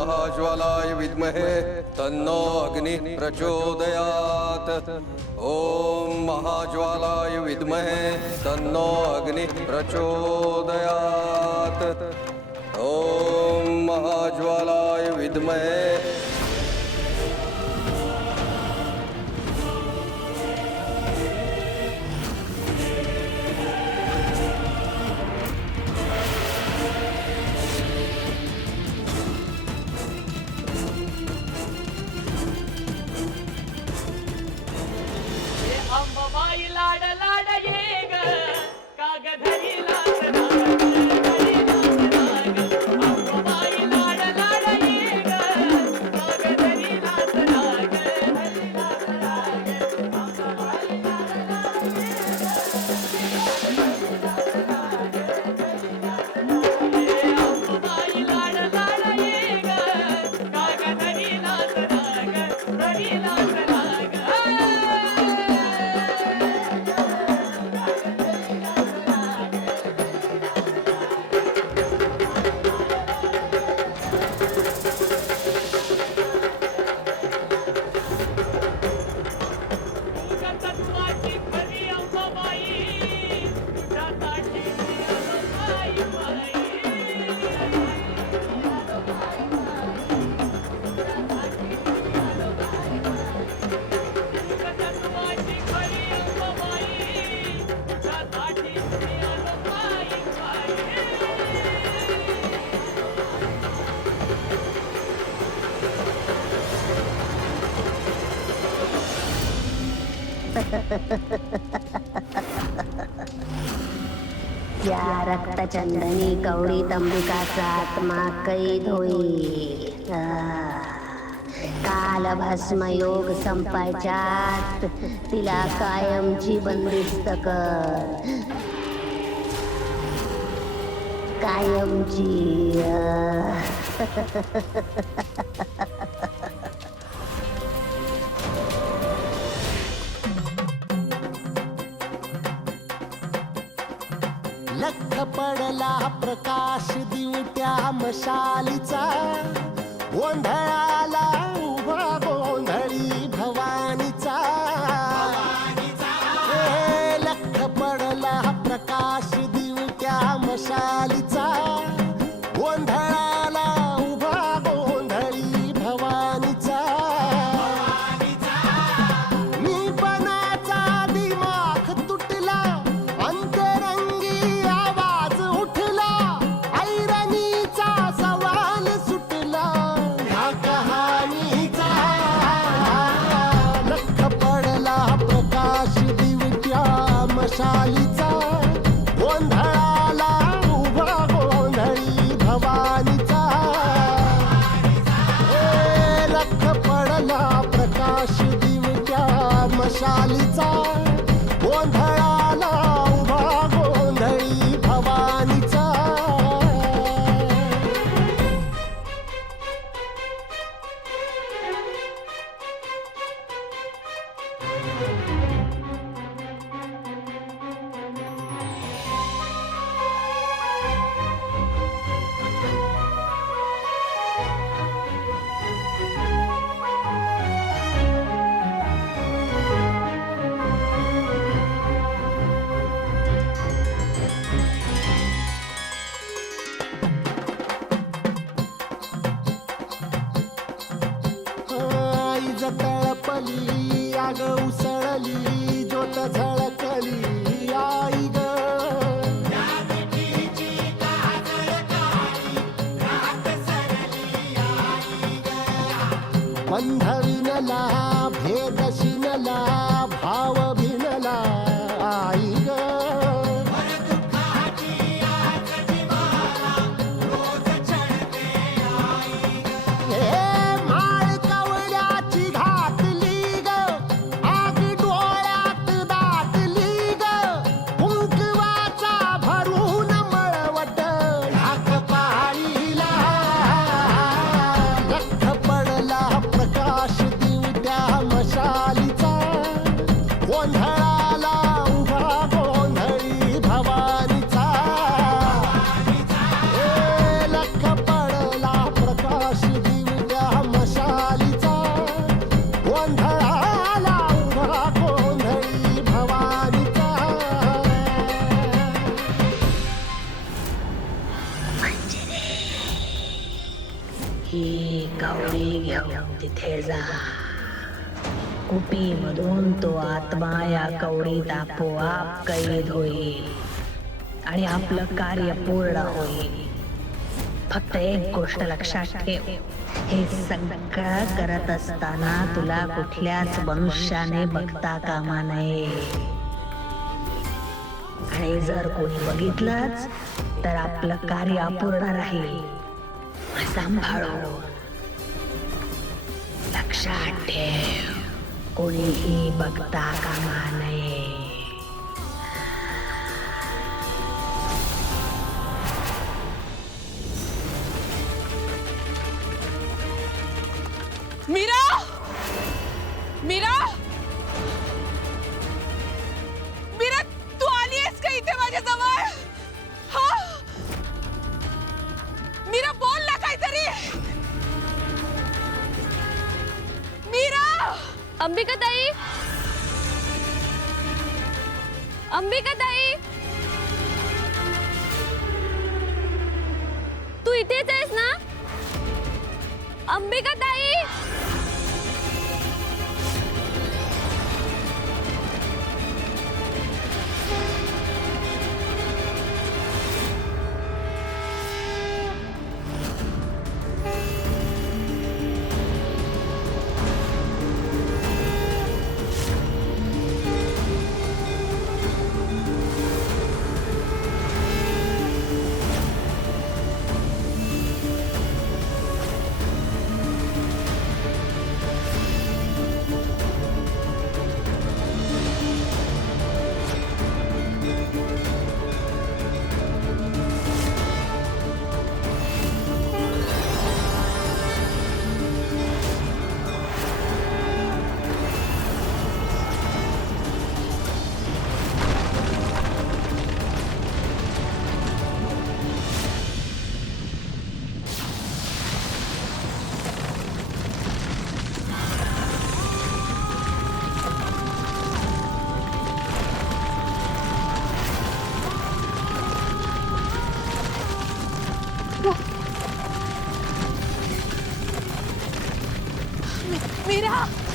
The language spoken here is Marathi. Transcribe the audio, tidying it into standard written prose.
महाज्वालाय विद्महे तन्नो अग्नि प्रचोदयात्। ओम महाज्वालाय विद्महे तन्नो अग्नि प्रचोदयात्। ओम महाज्वालाय विद्महे अंबाबाई लाड लाड ये ग कागधरी लाड अंबाबाई लाड लाड ये ग कागधरी लाड अंबाबाई लाड लाड ये ग कागधरी लाड धरी लाड तत्वाची खरी अंबाबाई तुझ्या ताटी बाई बाई तत्वाची खरी अंबाबाई तुझ्या ताटी बाई बाई या रक्तचंदनी कवडी तंबिकाचा आत्मा कैद होईल. काल भस्मयोग संपायच्यात तिला कायमची बंदिस्त कर. कायमची. लख पडला प्रकाश दिवट्या मशालीचा. गोंधळाला उभा गोंधळी भवानीचा. हे लख पडला प्रकाश दिवट्या मशालीचा. गोंधळाला उभा गोंधळी भवानीचा. मी पणाचा दिमाग तुटला. अंतरंगी आवाज उठला. ऐरणीचा सवाल सुटला. ह्या कहाणीचा लख पडला प्रकाश दिवट्या मशालीचा. गोंधळाला उभा गोंधळी भवानीचा. हे लख पडला प्रकाश दिवट्या मशालीचा. गोंधळाला उभा गोंधळी भवानीचा. आईज तळपली आग उसळली ज्योत झळकली. आई ग बंध विनला भेद शिनला भाव भिनला. आई ग माळ कवड्याची घातली ग. आग डोळ्यात दाटली ग. कुंकवाचा भरून मळवट ढाक पाळीला. लख पडला प्रकाश दिवट्या मशालीचा. ही कवडी घेऊन तिथे जा. कुपीमधून तो आत्मा या कवडीत आपोआप कैद होईल आणि आपलं कार्य पूर्ण होईल. फक्त एक गोष्ट लक्षात ठेव, हे सगळं करत असताना तुला कुठल्याच मनुष्याने बघता कामा नये. आणि जर कोणी बघितलंच तर आपलं कार्य अपूर्ण राहील. सांभाळून लक्षात ठेव, कोणीही बघता कामा नये. मीरा, मीरा, मीरा, तू आलीयस का इथे माझ्या जवळ? हा, मीरा बोल ना काहीतरी. मीरा, अंबिका ताई, अंबिका ताई, तू इथेच आहेस ना? अंबिका ताई. मीरा.